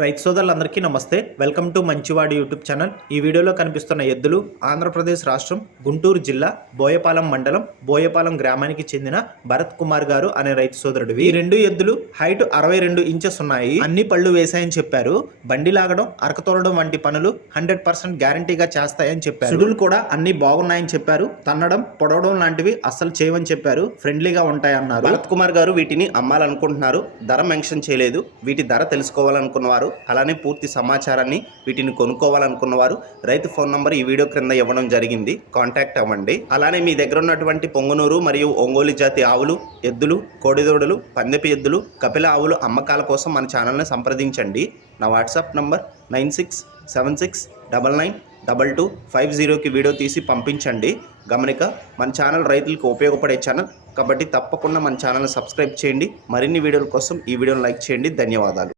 రైతు సోదరులందరికీ నమస్తే. వెల్కమ్ టు మంచివాడి యూట్యూబ్ ఛానల్. ఈ వీడియోలో కనిపిస్తున్న ఎద్దులు ఆంధ్రప్రదేశ్ రాష్ట్రం గుంటూరు జిల్లా బోయపాలెం మండలం బోయపాలెం గ్రామానికి చెందిన భరత్ కుమార్ గారు అనే రైతు సోదరుడు ఈ రెండు ఎద్దులు హైట్ అరవై రెండు ఇంచెస్ ఉన్నాయి. అన్ని పళ్ళు వేశాయని చెప్పారు. బండి లాగడం అరకతోలడం వంటి పనులు హండ్రెడ్ పర్సెంట్ గ్యారంటీగా చేస్తాయని చెప్పారు. సుడులు కూడా అన్ని బాగున్నాయని చెప్పారు. తన్నడం పొడవడం లాంటివి అస్సలు చేయమని చెప్పారు. ఫ్రెండ్లీగా ఉంటాయన్నారు. భరత్ కుమార్ గారు వీటిని అమ్మాలనుకుంటున్నారు. ధర మెన్షన్ చేయలేదు. వీటి ధర తెలుసుకోవాలనుకున్నవారు అలానే పూర్తి సమాచారాన్ని వీటిని కొనుక్కోవాలనుకున్నవారు రైతు ఫోన్ నంబర్ ఈ వీడియో క్రింద ఇవ్వడం జరిగింది. కాంటాక్ట్ అవ్వండి. అలానే మీ దగ్గర ఉన్నటువంటి పొంగునూరు మరియు ఒంగోలు జాతి ఆవులు ఎద్దులు కోడిదోడులు పందెపి ఎద్దులు కపిల ఆవులు అమ్మకాల కోసం మన ఛానల్ని సంప్రదించండి. నా WhatsApp number nine six seven six double nine double two five జీరోకి వీడియో తీసి పంపించండి. గమనిక మన ఛానల్ రైతులకు ఉపయోగపడే ఛానల్. కాబట్టి తప్పకుండా మన ఛానల్ని సబ్స్క్రైబ్ చేయండి. మరిన్ని వీడియోల కోసం ఈ వీడియోని లైక్ చేయండి. ధన్యవాదాలు.